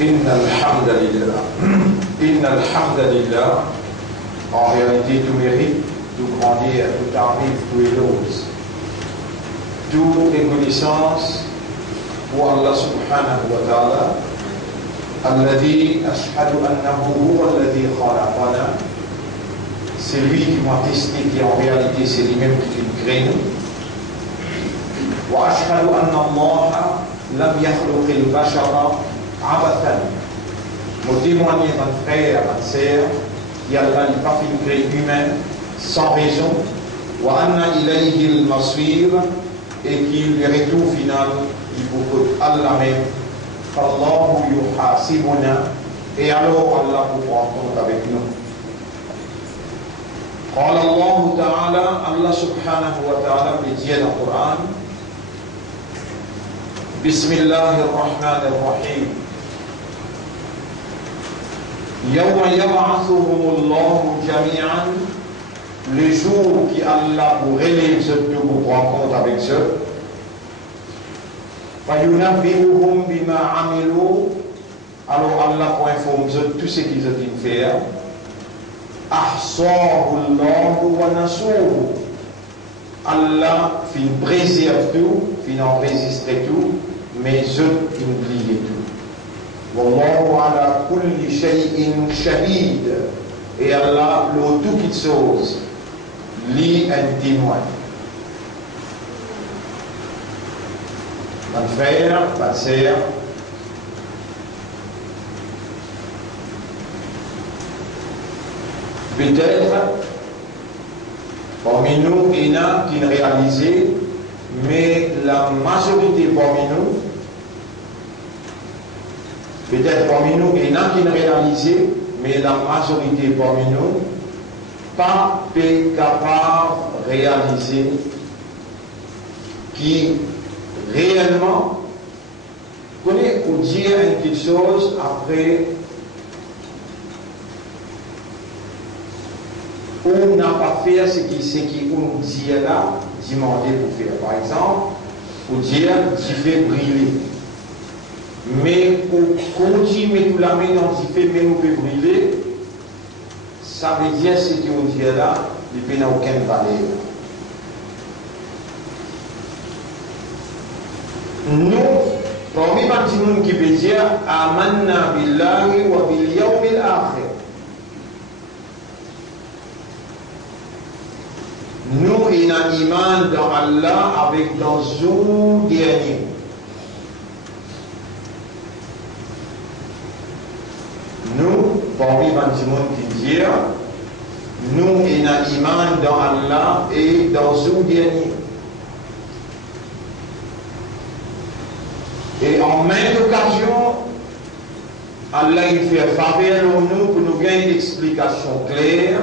Inna alhamdulillah, en réalité tout mérite, tout grandir, tout arrive, tout éloge, toute reconnaissance pour Allah subhanahu wa ta'ala, alladhi ashhadu annahu huwa alladhi khalaqana, c'est lui qui m'a testé, qui en réalité c'est lui-même qui nous crée nous. Wa ashhadu anna Allah lam yakhluqil bashara abathan. Nous témoignons, mon frère, ma sœur, qu'Allah n'a pas fait créer humain sans raison. Wa anna ilayhi al-masir, et qu'il le retour final, il faut que Allah même, Allahu yuhasibuna, et alors Allah vous prend compte avec nous. قال الله تعالى الله سبحانه وتعالى بيجي القرآن بسم الله الرحمن الرحيم يوم يبعثهم الله جميعا le jour qui Allah vous relève ce que vous prend compte avec eux فينبئهم بما عملوا alors Allah vous informe tout ce qu'ils ont fait ahsahu Allahu wa nasuhu. Allah fin préserve tout, fin enregistre tout, mais je oublie tout. Wallahu ala kulli shay'in shahid. Et Allah, le tout qui chose, lit un témoin. Mon frère, ma sœur, peut-être, parmi nous, il y en a qui ne réalisent, mais la majorité parmi nous, peut-être parmi nous, il y en a qui ne réalisent, mais la majorité parmi nous, pas capable de réaliser qui réellement connaît ou dire quelque chose après. On n'a pas fait ce qu'on dit là, demander pour faire. Par exemple, pour dire, tu fais briller. Mais pour continuer tout la main dans tu fais, mais on peut briller, ça veut dire ce qu'on dit là, il n'a aucune valeur. Nous, parmi les gens qui peuvent dire, Amanna billahi wa bil yawmil akhir. Nous, il y a un iman dans Allah avec dans le jour dernier. Nous, parmi les gens qui disent, nous, il y a un iman dans Allah et dans le jour dernier. Et en maintes occasions, Allah il fait faveur à nous pour nous gagner une explication claire.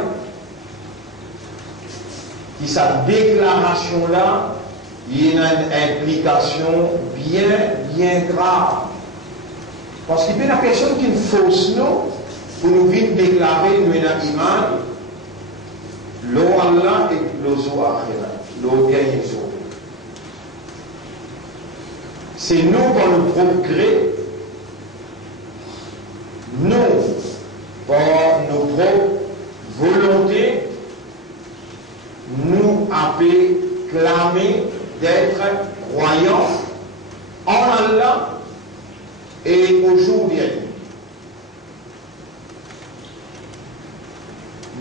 Qui sa déclaration-là, il y a une implication bien grave. Parce qu'il y a une personne qui nous force nous, pour nous venir déclarer nous un iman, l'eau Allah et l'eau akhira, l'eau dernier jour. C'est nous par nos propres gré, nous par nos propres volontés, nous avons clamé d'être croyants en Allah et au jour dernier.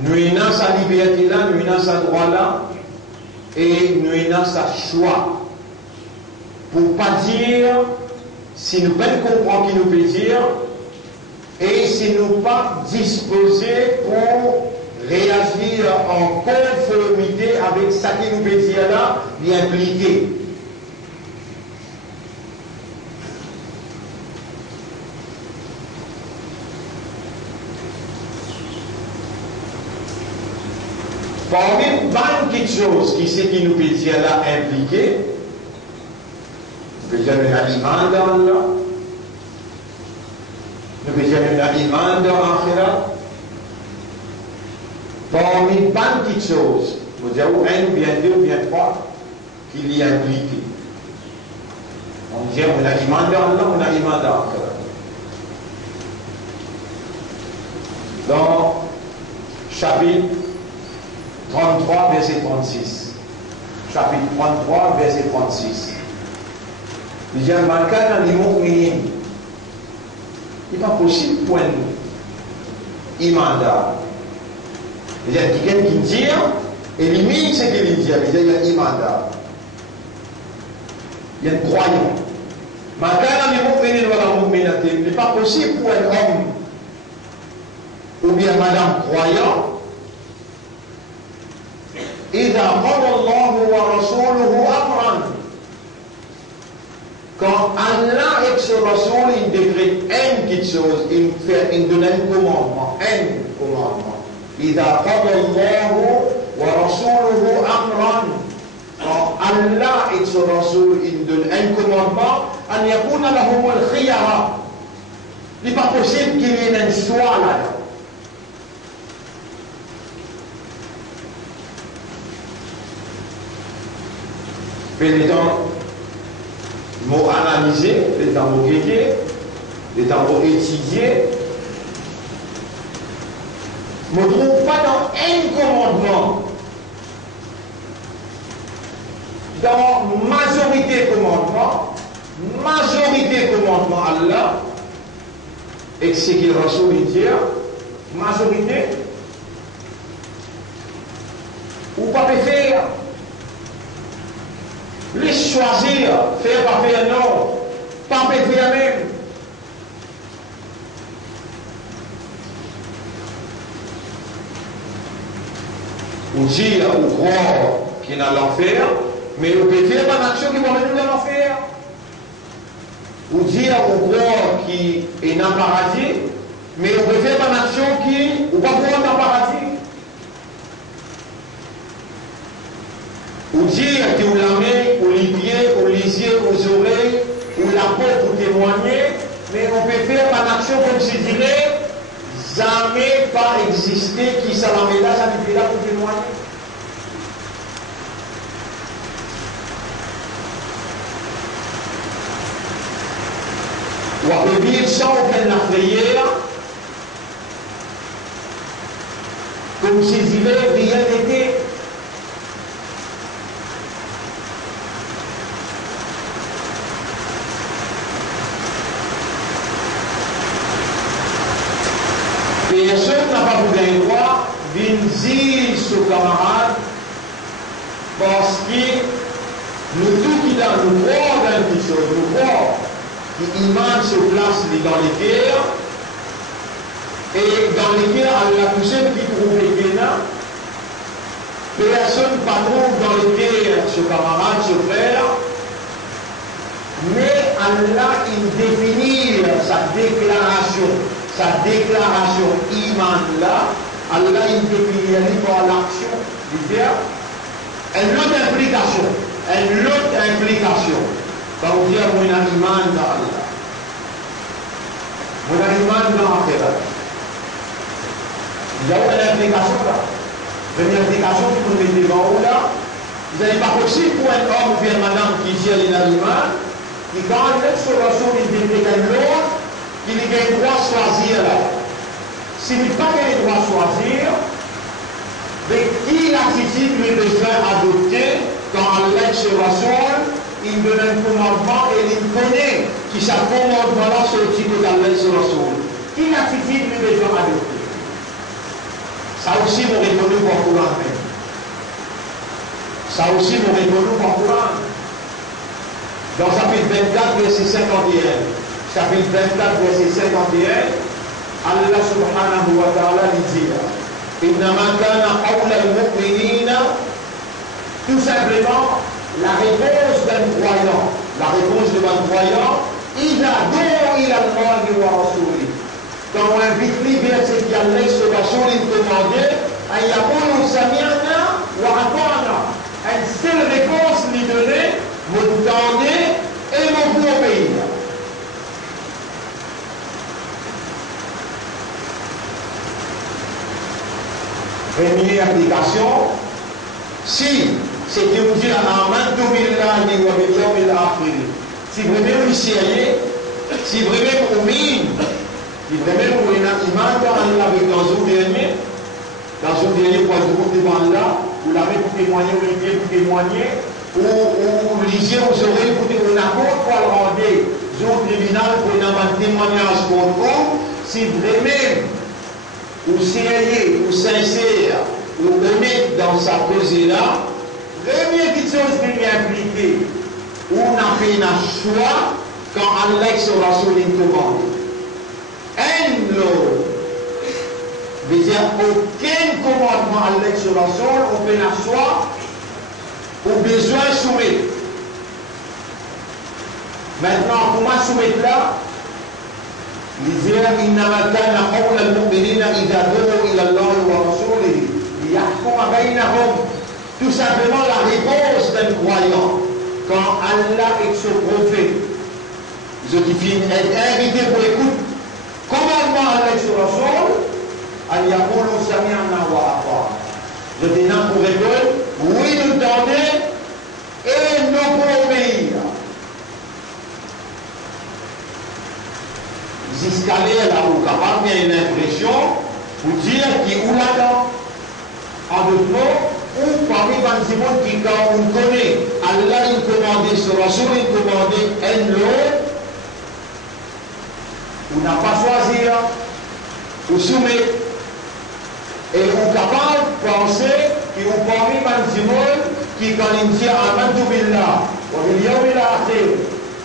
Nous avons sa liberté là, nous avons sa droit là, et nous avons sa choix. Pour ne pas dire, si nous ne comprenons ce qu'il nous veut dire, et si nous ne sommes pas disposés pour réagir en conformité avec ce qui nous veut dire là, bien impliqué. Parmi beaucoup de choses qui nous veut dire là impliqué, nous veut dire un aliment dans Allah, nous veut dire un aliment dans l'akhirat. Parmi beaucoup de choses, vous dire ou un, ou bien deux, ou bien trois, qu'il y a impliqué. On dit on a iman dans Allah, on a iman dans l'akhirat. chapitre 33, verset 36. Chapitre 33, verset 36. Il dit, il n'est pas possible pour un imanda. Il y a quelqu'un qui dit, élimine ce qu'il dit. Il y a imanda. Il y a un croyant. Il n'est pas possible pour un homme ou bien madame croyant. إذا قضى الله ورسوله أمرا, quand Allah et son Rasoul il décrète quelque chose, il donne un commandement, إذا قضى الله ورسوله أمرا, quand Allah et son Rasoul il donne un commandement, أن يكون لهم الخيار, il n'est pas possible qu'il y ait un choix là. Les temps m'ont analysé, les temps m'ont guetté, les temps m'ont étudié. Je ne me trouve pas dans un commandement, dans majorité commandement Allah, et ce qu'il reçoit dit, majorité, ou pas faire. Les choisir, faire pas faire non, pas faire même. Ou dire ou croire qu'il n'a l'enfer, mais on peut faire une action qui va mener dans l'enfer. Ou dire ou croire qu'il est dans le paradis, mais on peut faire une action qui ou pas voir dans le paradis. Ou dire que vous la main, ou les pieds, ou les yeux, aux oreilles, ou la peau pour témoigner, mais on peut faire une action comme je dirais, jamais pas exister, qui ça la met là, ça n'est plus là pour témoigner. Ou on peut vivre sans aucune prière, comme si je disais, rien n'était. Personne n'a pas voulu voir d'unir ce camarade parce que nous tous qui dans nous croyons dans quelque chose, nous croyons qu'Iman se place dans les cœurs et dans les cœurs, Allah tout seul qui trouve les cœurs. Personne ne trouve dans les cœurs ce camarade, ce frère, mais Allah il définit sa déclaration iman là, Allah il définit par l'action, une autre implication, quand on dit mon iman dans Allah, mon iman dans Akhirat, il y a une implication là, une implication qui nous met devant vous là, vous n'avez pas possible pour un homme ou bien madame qui dit il a l'iman, qui quand il est sur la chose, il déclare l'autre, il a le droit de choisir là. S'il n'a pas le droit de choisir, mais quelle attitude lui besoin adopter quand Allah se rassemble, il donne un commandement et il connaît qui ça commandement-là sur le titre d'Allah se rassemble. Quelle attitude lui besoin adopter? Ça aussi vous répondez pour Coran. Ça aussi vous répondez pour Coran. Dans chapitre 24, verset 51. Chapitre 24, verset 51, Allah subhanahu wa ta'ala dit إنما كان قول المؤمنين, tout simplement la réponse d'un croyant, إذا دعوا إلى الله ورسوله, quand on invite lui vers ce qui Allah et son Rasoul il demandait أن يقولوا سمعنا وأطعنا, une seule réponse lui donnait, vous tendez et vous obéir. Première application, si c'est que vous dites si vraiment vous sérieux, si vraiment vous mine, si vraiment vous avez un iman dans Allah avec dans sortir pour devant là, vous l'avez pour témoigner, ou les pieds pour témoigner, ou lisez aux oreilles pour témoigner, n'importe quoi le rendre, au tribunal pour un témoignage contre vous, si vraiment, ou sérieux, ou sincère, ou honnête dans sa pesée-là, première petite chose qui est impliquée, où on a fait un choix quand Allah sera sur les commandes. Un lot, veut dire aucun commandement Allah sera sur, on fait un choix, au besoin de soumettre. Maintenant, comment soumettre là? Il dit إنما كان قول المؤمنين إذا دعوا إلى الله ورسوله ليحكم بينهم. Tout simplement la réponse d'un croyant quand Allah et son prophète, ceux qui finissent être invités pour écouter commandement Allah et son Rasoul, al yaqulu sami'na wa ata'na. Je dis non pour répondre, oui nous donner et nous pour obéir. Jusqu'à là où capable, il y a une impression pour dire qu'il est où là-dedans. En d'autres mots, ou parmi les gens qui, quand on connaît, Allah il commandé, ce Rasoul il commandé, un l'autre, on n'a pas choisi, on soumet. Et on est capable de penser qu'il y a parmi les gens qui, quand ils disent Amantu billah, wa bil yawmil akhir,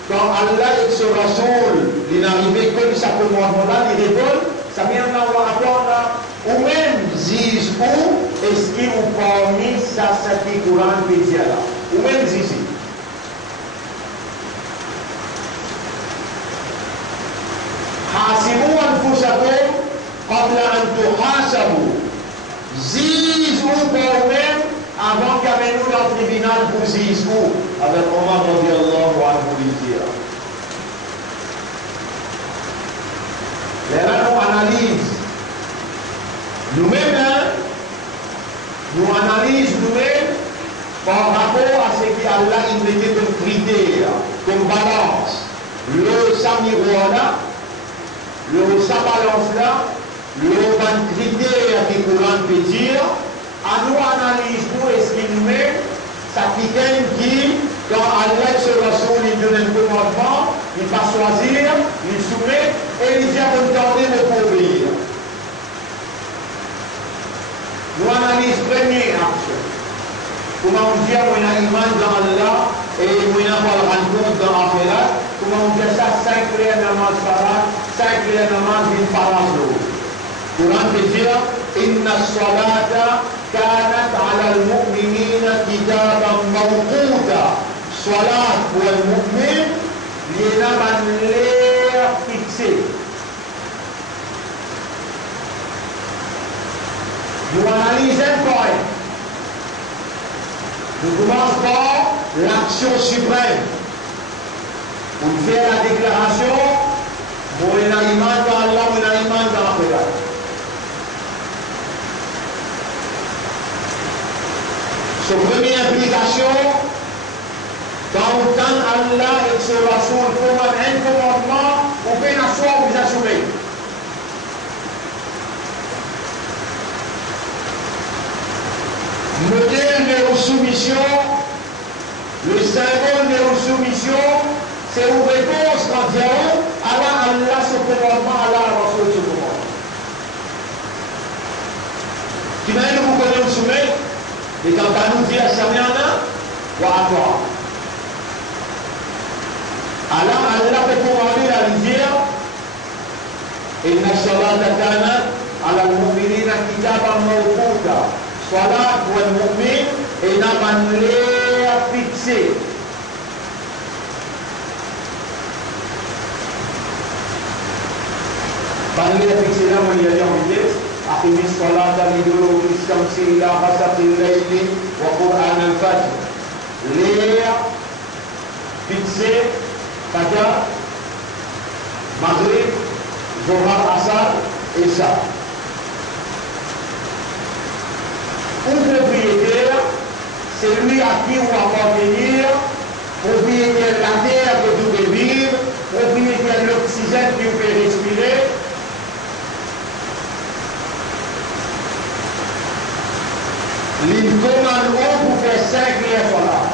quand Allah et ce Rasoul, il est arrivé comme ça commandement-là, il répond, ça vient d'avoir attendre, ou même disent où est-ce qu'ils ont parmi ça, qui Coran peut dire là, ou même disent. حاسبوا أنفسكم قبل أن تحاسبوا. Disent où par même avant qu'avec nous dans le tribunal pour disent où avec Omar radiallahu anhu dire. Là, on analyse nous-mêmes, nous analysons nous-mêmes par rapport à ce qu'Allah a mettait comme critère, comme balance. Le miroir là, sa balance là, le critère que le Coran peut dire, à nous analyse nous est-ce qu'il met, ça quelqu'un qui, quand Allah se Rasoul, il donne un commandement, il va choisir, il soumet, et il vient de tenter de obéir. Nous analysons première action. Comment on dit qu'on a iman dans Allah et on n'a pas le rencontre dans l'affaire. Comment on dit ça, 5 prières namaz salat, 5 prières namaz d'une parole. Coran peut dire Inna salata kanat ala al-mu'minina kitaban mawquta. Salat pour le mu'min, il y a une manière fixée. Nous analysons un point. Nous commençons par l'action suprême. On fait la déclaration, on a iman dans Allah, on a iman dans la. Sa première implication, quand on tente Allah et son Rasoul commande un commandement, on fait la foi, vous assumez. Le modèle de la soumission, le symbole de la soumission, c'est une réponse quand il y a Allah ce commandement, Allah Rasoul ce commandement. Qui m'a dit que vous connaissez le soumet, et quand on nous dit à Samiana, ou à toi. Allah peut commander la rivière, Inna salata kanat ala al-mu'minina kitaban mawquta. Salat wal mu'min est une manière fixée. Manière fixée là, on y a dit en vitesse. أقم الصلاة لدلوك الشمس إلى غسق الليل وقرآن الفجر. L'air fixé, Fajr, Maghrib, Zohar, Asar et ça. Un propriétaire, c'est lui à qui on va appartenir, propriétaire de la terre que vous devez vivre, propriétaire de l'oxygène qui vous fait respirer. il commande pour faire 5 prières solades.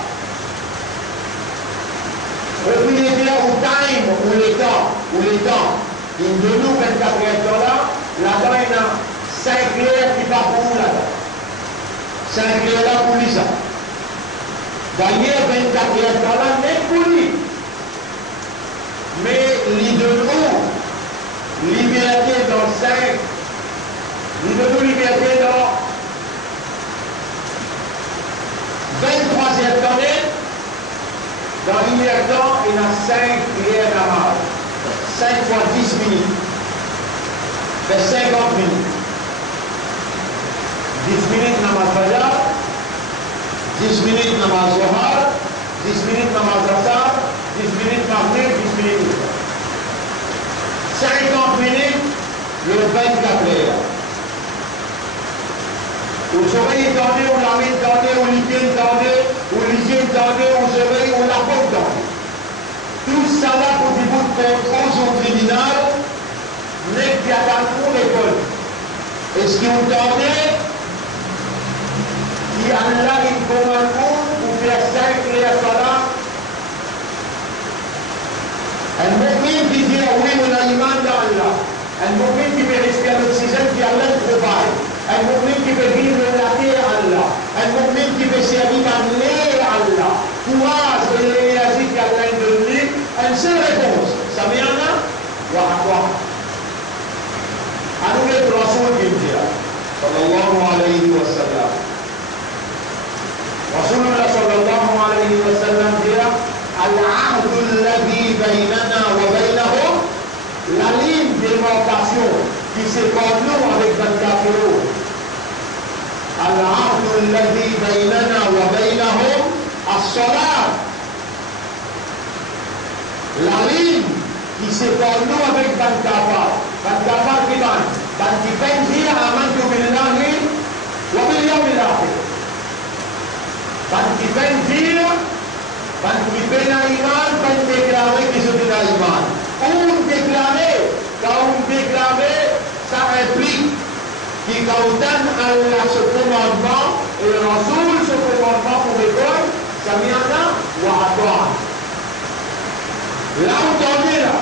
Propriétaire ou time, ou les temps, il donne nous 24 prières solades, là-dedans il y a 5 prières qui partent pour nous là-dedans. 5 prières là pour lui ça. D'ailleurs, 24 prières solades, même pour lui. Mais il donne nous liberté dans 5, il donne nous liberté dans 23e année, dans l'hiver-temps, il y a 5 prières namaz. 5 fois 10 minutes. Fait 50 minutes. 10 minutes namaz fajar, 10 minutes namaz zohar, 10 minutes namaz asar, 10 minutes maghrib, 10 minutes. 50 minutes, le 24 heures. Au sommeil tendez, on la main tendez, on l'hygiène tendez, on l'hygiène tendez, on sommeil, on la porte tendez. Tout ça là pour des bouts de contrôle au tribunal, n'est qu'il y a dans pour l'école. Est-ce que vous tendez? Si Allah il commande pour faire 5 prières salat, un mu'min qui dit oui, on a l'iman d'Allah. Un mu'min qui peut respirer l'oxygène qui Allah provide. Un mu'min qui peut vivre la terre Allah. Un mu'min qui peut servir à Allah. Courage et l'énergie qu'Allah a donné. Une seule réponse. Ça vient là? Wa quoi? À nous les Rasoul qui dit, sallallahu alayhi wa sallam. Rasulullah sallallahu alayhi wa sallam dit, Al-ahd alladhi baynana wa baynahum, la ligne d'émarcation qui sépare nous avec le kafirou. Al-ahd alladhi baynana wa baynahum, as-salat. La ligne qui sépare nous avec le kafir. Le kafir qui va, qui fait dire amantu billahi wa bil yawmil akhir. Qui fait dire quand il fait l'iman, quand il déclare qu'il se fait l'iman. Ou déclarer, quand on déclare, ça implique qu'il condamne Allah ce commandement et le Rasoul ce commandement pour l'école, ça vient là, ou à toi. Là où on est là,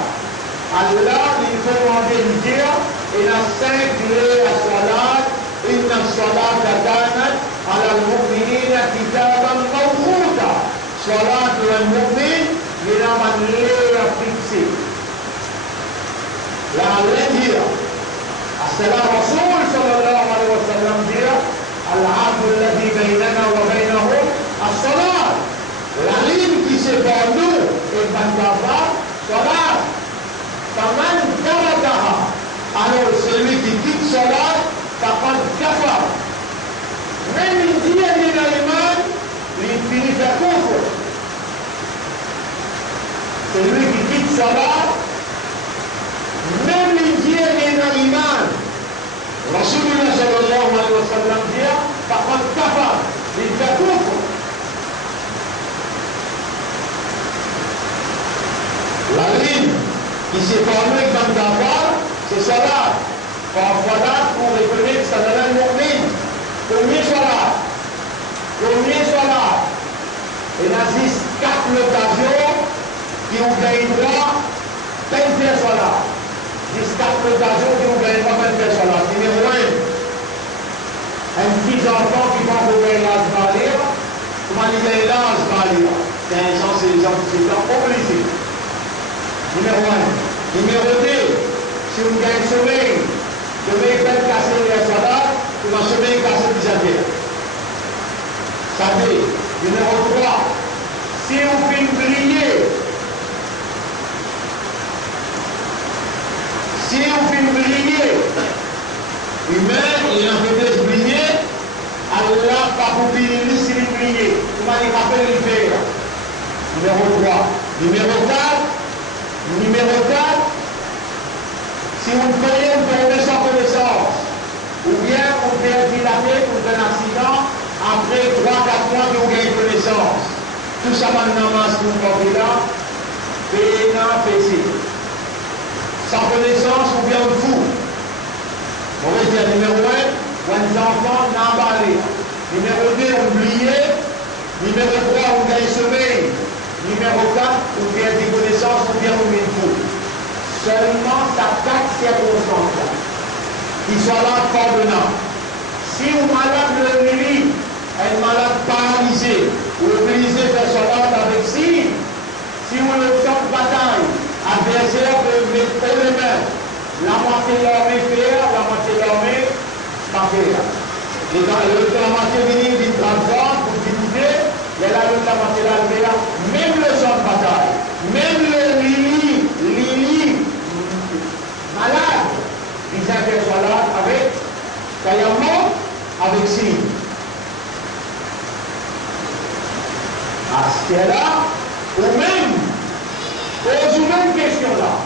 Allah il commande de dire, il a 5 prières à salat, إن الصلاة كانت على المؤمنين كتابا موقوتا. صلاة المؤمن إلى من لا فيكسي. لعلن هي السلام رسول صلى الله عليه وسلم هي العهد الذي بيننا وبينهم الصلاة. La ligne qui sépare nous et Bandava, Salat. Faman tarakaha. Alors celui qui quitte Salat, فقد كفر. من دين من الإيمان لينفني كفر. Celui qui quitte Salat, même les dieux de l'iman. Rasulullah sallallahu alayhi wa sallam dit, فقد كفر. Il fait kufr. La ligne qui s'est formée comme d'abord, c'est Salat. Salat pour reconnaître ça dans le mu'min. Premier salat. Il existe 4 occasions qui ont gagné droit 24 salat. 4 occasions qui ont gagné droit 24 salat. Numéro 1, un petit enfant qui va gagner l'âge va lire. Comment il gagne l'âge va lire? C'est un sens, c'est les gens obligés. Numéro 1. Numéro 2, si on gagne sommeil, sommeil fait casser les salades, ou un sommeil casser les affaires. Ça fait. Numéro 3, si on fait briller, humain, il a fait briller, Allah pas pour finir si il briller. Comment il rappelle le faire? Numéro 3. Numéro 4, si vous prenez un permis sans connaissance, ou bien on fait dilater pour un accident, après 3-4 mois que vous avez connaissance, tout ça maintenant, ce que vous avez là, pénal. Sans connaissance ou bien fou. On va dire numéro 1, quand les enfants n'ont pas allé. Numéro 2, oublier. Numéro 3, on gagne sommeil. Numéro 4, on perd des connaissances, on perd une fou. Seulement ça 4 circonstances qui sont là pardonnant. Si on malade le lit, un malade paralysé, ou obligé de faire soldat avec si on le champ de bataille, adversaire peut mettre les mains, la moitié de l'armée faire, la moitié de l'armée pas faire. Et dans la moitié venir d'une grande force pour discuter, il y a la moitié de l'armée là, même le champ de bataille, même le Lili, malade, ils sont soldat avec carrément avec signe. À ce là, ou même, pose une même question là.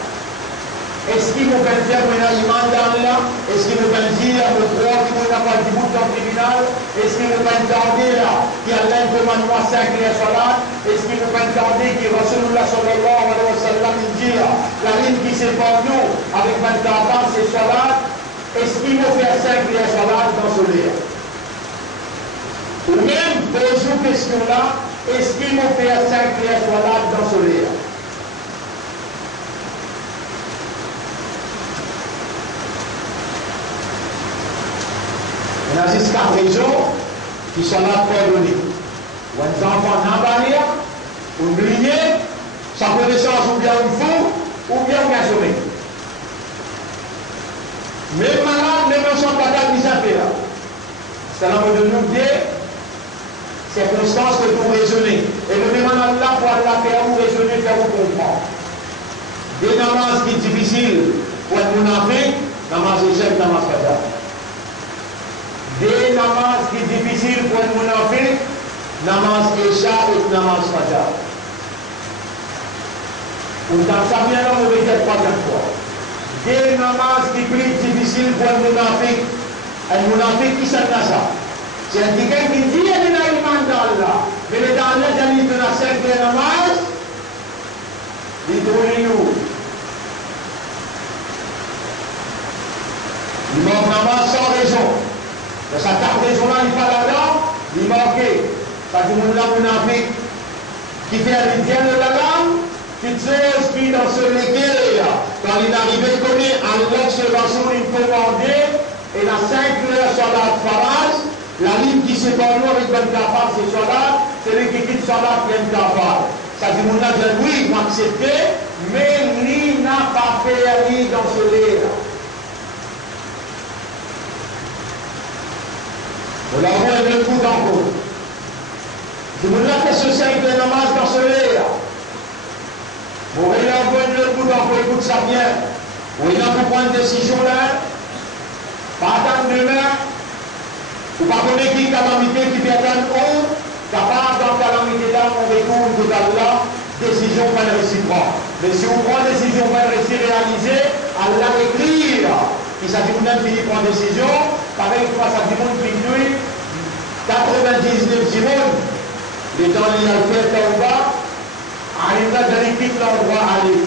Est-ce qu'il me fait faire un mandat là? Est-ce qu'il me fait dire le droit qu'il n'a pas du bout dans le tribunal? Est-ce qu'il me fait entendre là qu'il y a l'un commandement 5 les salades? Est-ce qu'il me fait entendre qu'il Rasulullah sallallahu alayhi wa sallam dit la ligne qui sépare nous avec 20 ans c'est salade? Est-ce qu'il me fait 5 les salades dans ce lait? Ou même, pose une question là. Est-ce qu'il m'a fait 5 pièces valables dans ce lait? Il y a jusqu'à présent qui sont là pardonnés. Ou un enfant n'a pas l'air, oublié, sa connaissance ou bien un fou, ou bien un sommeil. Même malade, même un champ de bataille, ils ont fait là. C'est la mode de nous dire. Circonstances que vous raisonnez. Et nous demandons à Allah pour Allah faire vous raisonner, faire vous comprendre. Des namazes qui sont difficiles pour être monafique, namaz échec, namaz fajar. Des namazes qui sont difficiles pour être monafique, namaz échec et namaz fajar. Pourtant, ça vient là, on ne répète pas bien fois. Des namazes qui sont difficiles pour être monafique, un monafique qui s'en a ça. C'est quelqu'un qui dit qu'il y a un iman d'Allah, mais les derniers années de la 5e namaz, ils trouvent nous. Il manque namaz sans raison. De sa carte raison-là, il parle là-dedans, il manque. Ça dit, mon âme monafique, qui fait aller bien de la langue, qui chose qui dans ce légué, quand il arrivait comme Allah se Rasoul, il commandait, et la 5 heures sur la farage, la ligne qui sépare nous avec Ben Kafar, c'est Salat, celui qui quitte Salat, Ben Kafar. Ça dit, mon âge, oui, moi accepté, mais lui n'a pas fait aller dans ce lait-là. On l'a envoyé le coup d'encore. Je me l'a fait ce 5 de namaz dans ce lait-là. Bon, il a envoyé le coup d'encore, écoute ça bien. Bon, il a pour prendre une décision là, pas attendre demain. Vous ne connaissez pas qui calamité qui vient d'un haut, capable dans calamité là, on retourne tout à l'heure, décision pas réciproque. Mais si on prend décision pas réaliser, Allah écrit, il s'agit même de prendre décision, pareil, face à du monde qui nuit, 99 Simone, les gens qui ont fait en bas, arrivent là, ils quittent l'endroit à aller.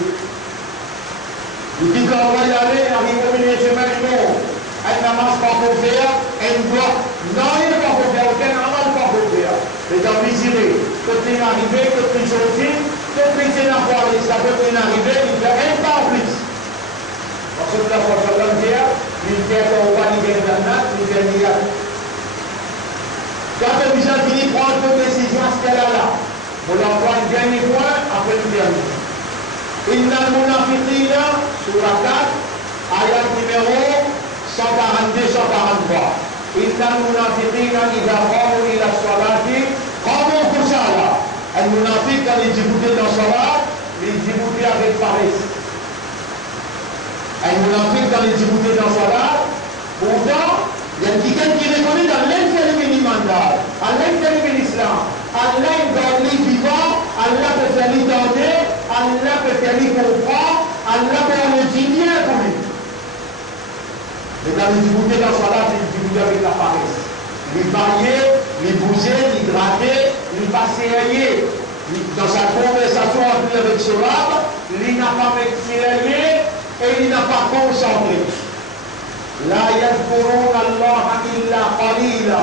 Ils quittent l'endroit à aller, arrivent au milieu de semaine, non. Elle n'avance pas pour faire, elle doit. Non, il n'est pas pour faire, aucun n'avance pas pour faire. Les gens visés, quand il est arrivé, quand il est sorti, quand il est arrivé, ça peut il est arrivé, il fait un pas en plus. Parce que la fois, je vais dire, il fait un roi, il fait un nat, il fait un milliard. Quand le gens finit prendre une décision à ce qu'elle-là, on leur prend un dernier point, après le dernier. Inna al-munafiqina, sur la 4, ayat numéro 142-143. إن المنافقين إذا قاموا إلى الصلاة قاموا كسالى. المنافق quand il déboutait dans la salat, il déboutait avec paresse. المنافق quand il déboutait dans la salat, pourtant il y a quelqu'un qui reconnaît dans l'intérieur de l'imandal, à l'intérieur de l'islam, Allah dans les vivants, Allah peut faire l'identité, Allah peut faire les comprendre, Allah peut le dire pour lui. Mais dans les déboutés dans la salat, il déboutait avec la paresse. Il variait, il bougeait, il grattait, il passait rien. Dans sa conversation avec ce rab, il n'a pas m'excellé et il n'a pas concentré. La yadkuruna Allah illa qalila.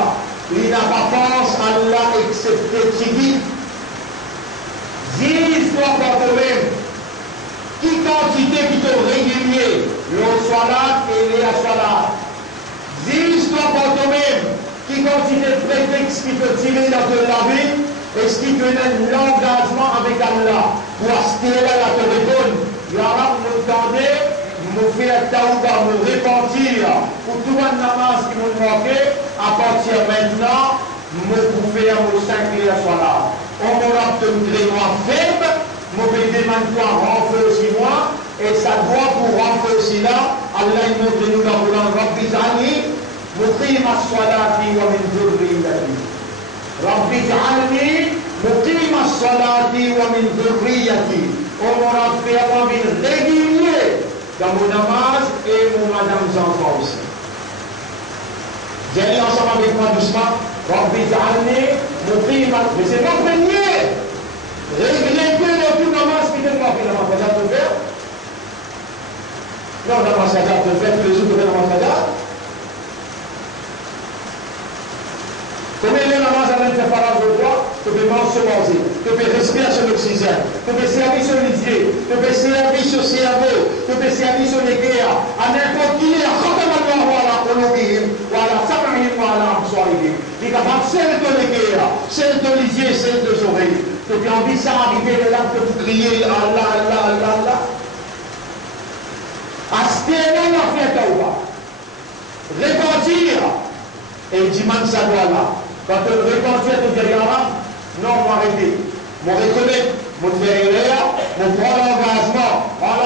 il n'a pas pensé à Allah excepté Tigui. Dis-toi par toi-même, qui quantité qui te régulier, l'eau salat et les salat. Dis-toi par toi-même, qui quantité de prétexte qui te tirer dans ta vie, est-ce qu'il te donne l'engagement avec Allah pour acheter là la te répondre. Ya Rab, nous tendez, nous faire taouba, nous repentir pour tout le namaz qui nous manquait, à partir maintenant, nous pouvons faire nos 5 et la salat. On m'aura obtenu moins faible, nous pouvons demander à renforcer moi, et ça doit pour renforcer là, Allah il montre nous dans le Rabbi Zani, مقيم الصلاة ومن ذريتي رب اجعلني مقيم الصلاة ومن ذريتي ومن ربي ومن régulier dans mon namaz et mon madame enfants aussi. J'ai dit ensemble avec moi doucement, Rabbi اجعلني مقيم, mais c'est pas premier. Régler dans tout namaz qui te marque dans ma sadat de faire. Non, dans ma sadat de faire, tous les jours de faire dans ma sadat. Comme il est namaz à l'interférence de toi, tu peux manger, tu peux respirer sur l'oxygène, tu peux servir sur les yeux, tu peux servir sur le cerveau, tu peux servir sur les guerres, à n'importe qui, à quand on va qulubihim, ou à sam'ihim, ou à absarihim. Il est capable de servir les guerres, servir les yeux, servir les oreilles. Tu peux envie ça arriver de là, tu peux crier Allah, Allah, Allah, Allah. Aspirez la fête ou pas. Repentir. Et dimanche ça doit là. Quand on repentit tout derrière là, non, m'arrêter. M'en reconnaître, m'en faire erreur, m'en prendre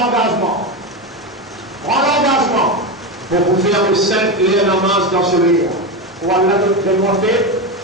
l'engagement. Prends l'engagement pour vous faire le 5 et le namaz dans ce livre. Ou Allah te demander,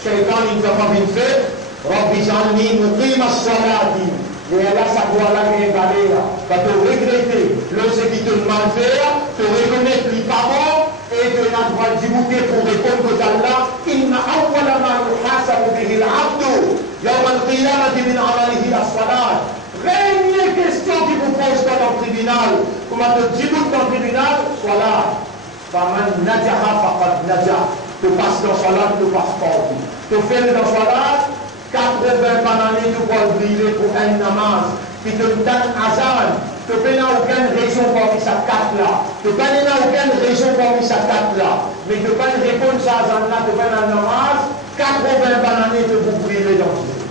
Shaitan il ne t'a pas bien fait, Rabbi Jalni muqim as-salati. Et là, ça doit la bien parler là. Quand tu regretter, ce qui te demande faire, te reconnaître les parents, et de la droit d'immuter pour répondre à Allah, inna awwala ma yuhasabu bihi al-abdu yawm al-qiyamati min amalihi as-salat. Première question qui vous pose dans le tribunal, comment te dimoute dans le tribunal, salat. Faman najaha faqad najah. Tu passes dans salat, tu passes pas. Tu fais dans salat, 80 bananes tu peux brûler pour un namaz. Qui te donne azan. Tu n'as aucune raison parmi sa carte là. Tu n'as aucune raison parmi sa carte là. Mais tu peux répondre à azan là, tu peux un namaz, 80 bananes tu peux brûler dans le jeu.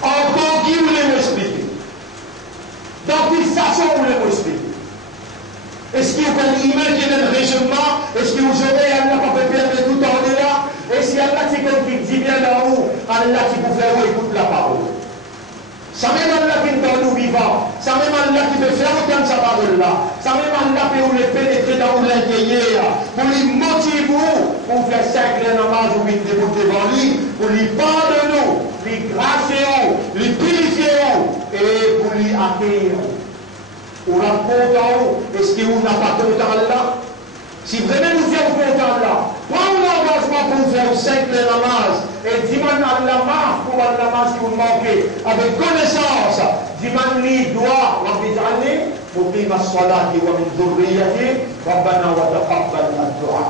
Encore qui voulait m'expliquer? Dans quelle façon vous voulez m'expliquer? Est-ce qu'il y a un email qui est dans le raisonnement? Est-ce que vous aurez Allah pas fait perdre tout en là? Et si Allah c'est quelqu'un qui dit bien là haut, Allah qui vous fait écouter la parole. Ça même Allah qui est dans nous vivants, ça même Allah qui peut faire autant de sa parole là, ça même Allah peut vous les pénétrer dans l'intérieur, pour lui motiver pour faire 5 namaz ou 8 debout devant lui, pour lui pardonner, lui gracier, lui purifier et pour lui accueillir. Ou la content, est-ce que vous n'avez pas content Allah? Si vraiment nous sommes contents là, prends l'engagement pour faire 5 namaz et dis-moi Allah marque pour le namaz qui vous manquez avec connaissance. Dis-moi lui doit Rabbi Jalni muqim as-salati wa min dhurriyyati Rabbana wa taqabbal ad-du'a.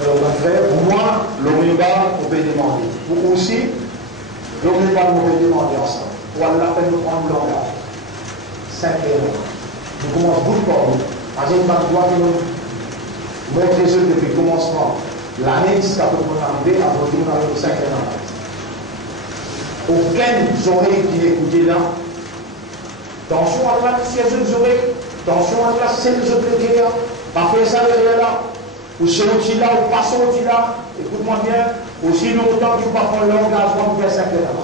Alors on va faire, pour moi, l'Oméba, on peut demander. Vous aussi, l'Oméba, on peut demander ensemble. Pour Allah, peine de prendre le langage. 5 euros. Nous commençons bout par bout. Par exemple, on doit nous montrer les autres depuis le commencement. L'année jusqu'à ce qu'on arrive, avant de nous arriver au 5 euros. Aucune oreille qui écoutait là. Attention à la siège des oreilles. Attention à la scène des oreilles. Pas faire ça derrière là. Ou sortir là, ou pas sortir là. Écoute-moi bien. Aussi longtemps qu'il ne faut pas prendre l'engagement pour faire 5 heures.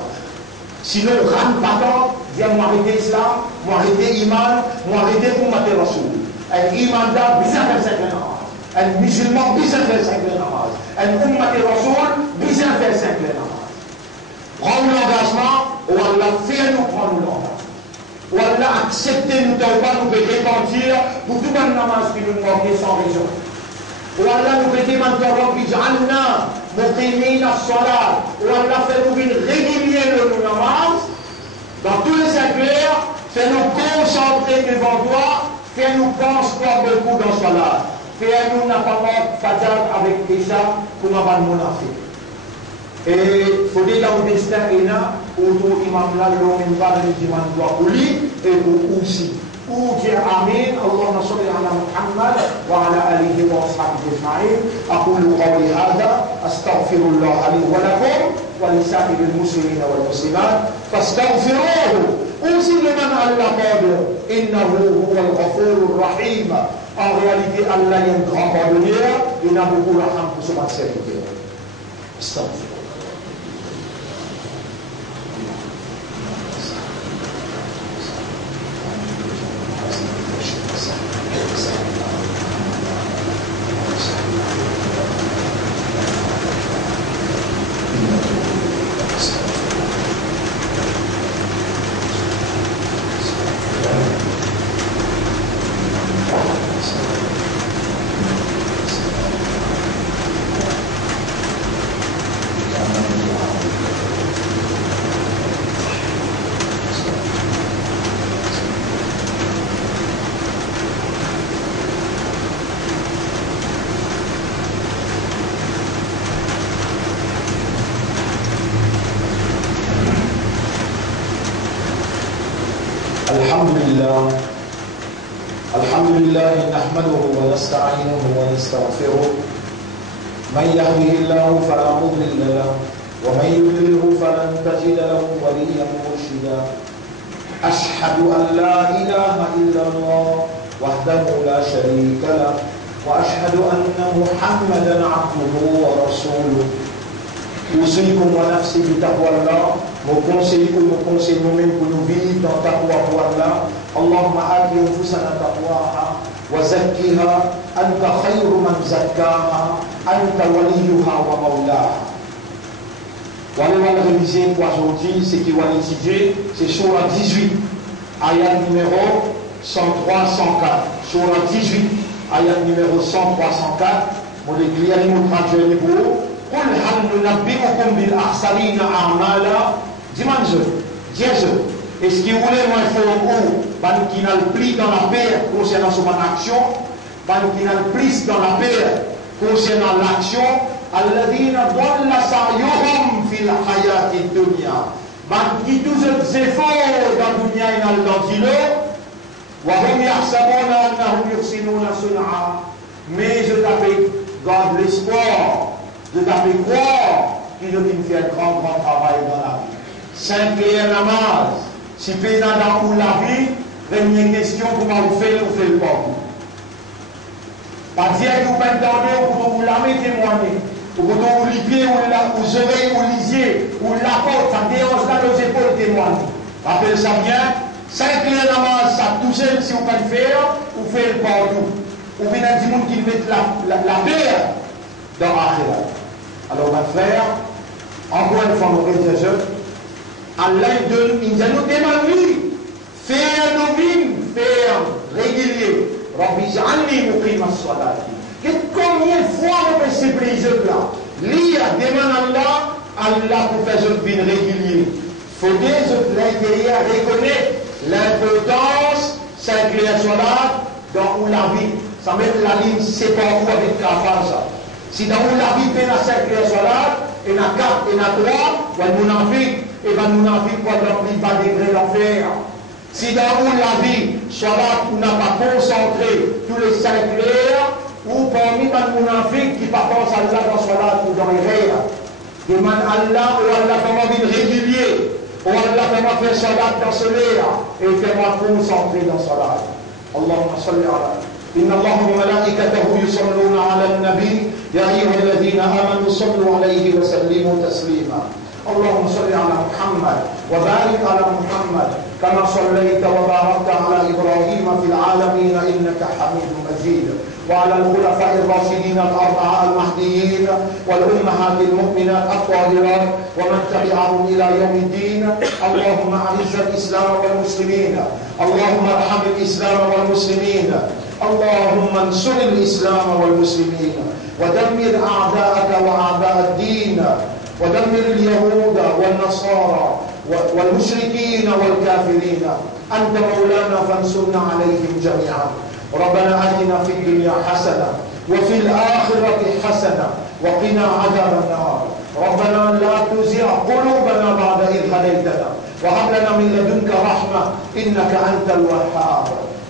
Sinon, rame pas tant. Viens m'arrêter islam, m'arrêter iman, m'arrêter pour mater Rasoul. Un imanda, bien faire 5 heures. Un musulman, bien faire 5 heures. Un mater Rasoul, bien faire 5 heures. Prends l'engagement, ou Allah fait nous prendre l'engagement. Ou Allah Allah accepter nous tawba, nous peut repentir pour tout le namaz qui nous manquait sans raison. Ou Allah nous peut demander Rabbi Ja'alna muqimina as-salat. Ou Allah fait nous une régulier le namaz dans tous les secteurs, fait nous concentrer devant toi, fait nous penser pas beaucoup dans salat. Fait nous n'a pas mort fatal avec Isha pour avoir le munafiq. Et il faut dire dans le destin autour imam là l'homme va le dire pour lui et pour aussi. Ou dire Amin, Allahumma salli ala Muhammad wa ala alihi wa ashabihi ajma'in. أقول قولي هذا أستغفر الله لي ولكم ولسائر المسلمين والمسلمات فاستغفروه. Aussi le même Allah pardonne. Innahu huwa al-ghafur ar-rahim. En réalité, Allah est un grand pardonneur. Il a beaucoup de raham pour son serviteur. Astaghfirullah. الحمد لله نحمده ونستعينه ونستغفره من يهده الله فلا مضل له ومن يضلله فلن تجد له وليا مرشدا أشهد أن لا إله إلا الله وحده لا شريك له وأشهد أن محمدا عبده ورسوله أوصيكم ونفسي بتقوى الله. Mon conseil nous-mêmes pour nous vivre dans taqwa pour Allah. Allahumma ati anfusana taqwaha wa zakkiha anta khayru man zakkaha anta waliyuha wa mawlaha. Voilà la réviser pour aujourd'hui, c'est qui va l'étudier, c'est Surah 18, ayat numéro 103-104. Surah 18, ayat numéro 103-104. Mon éclair, nous traduisons pour vous. قل هل ننبئكم بالأخسرين أعمالا. Dis-moi, est-ce que vous voulez moi faire un coup qui n'a le plus dans la paix concernant son action, qui n'a le plus dans la paix concernant l'action, الذين ضل سعيهم في الحياة الدنيا, qui tous les efforts dans la dunya et dans l'antilo, وهم يحسبون أنهم يحسنون صنعا, mais je t'appelle garde l'espoir, je t'appelle croire qu'ils ont fait un grand travail dans la vie. Saint-Clair namaz, si tu es dans la vie, il y a une question comment vous faites ou vous faites pas. Pas dire que vous pouvez entendre ou vous la mettez témoigner, ou vous liviez ou vous oreilles ou lisiez, ou la porte, ça dérange dans nos épaules témoigner. Rappelez ça bien, Saint-Clair namaz, ça tout seul si vous pouvez faire, ou faites partout. Ou bien il y a des gens qui mettent la paix dans l'Akhira. Alors, ma frère, encore une fois, nous réalisons, Allah il nous demande, faire nos vies, faire régulier. Rabbi Ja'alni muqima as-salat. Combien de fois on peut se plaisir là? Lire, demande Allah, Allah pour faire une vie régulier. Il faut des l'intérieur reconnaître l'importance, c'est clair salat dans la vie. Ça met la ligne, c'est pas où avec kafar ça. Si dans la vie, il y a 5 salat, il y a 4, il y a 3, il y a mounafik, et le mounafik va remplir par degré l'enfer. Si dans la vie, salat, on n'a pas concentré tous les 5 heures, ou parmi les mounafik qui ne pensent à Allah dans salat ou dans les rêves, demande Allah ou Allah comment vivre régulier, ou Allah comment faire salat dans ce l'air, et faire concentrer dans salat. Allahumma salli ala. إن الله وملائكته يصلون على النبي يا أيها الذين آمنوا صلوا عليه وسلموا تسليما. اللهم صل على محمد وبارك على محمد كما صليت وباركت على إبراهيم في العالمين إنك حميد مجيد. وعلى الخلفاء الراشدين الأربعة المهديين والأمهات المؤمنات الطاهرات ومن تبعهم إلى يوم الدين. اللهم أعز الإسلام والمسلمين، اللهم ارحم الإسلام والمسلمين، اللهم انصر الإسلام والمسلمين، ودمر أعداءك وأعداء الدين، ودمر اليهود والنصارى والمشركين والكافرين. أنت مولانا فانصرنا عليهم جميعا. ربنا آتنا في الدنيا حسنة وفي الآخرة حسنة وقنا عذاب النار. ربنا لا تزغ قلوبنا بعد إذ هديتنا وهب لنا من لدنك رحمة إنك أنت الوهاب.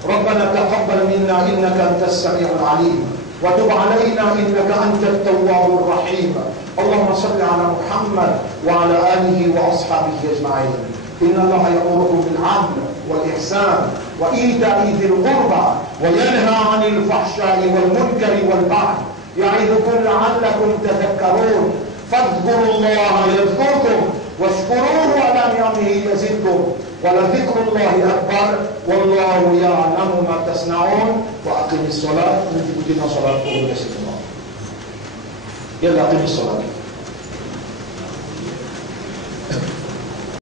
ربنا تقبل منا إنك أنت السميع العليم وتب علينا إنك أنت التواب الرحيم. اللهم صل على محمد وعلى آله وأصحابه أجمعين. إن الله يأمركم بالعدل والإحسان وإيتاء ذي القربى وينهى عن الفحشاء والمنكر والبغي يعظكم لعلكم تذكرون. فاذكروا الله يذكركم واشكروه على نعمه يزدكم ولذكر الله أكبر والله يعلم ما تصنعون. وأقم الصلاة. نجيب لنا صلاة الله. يلا أقم الصلاة.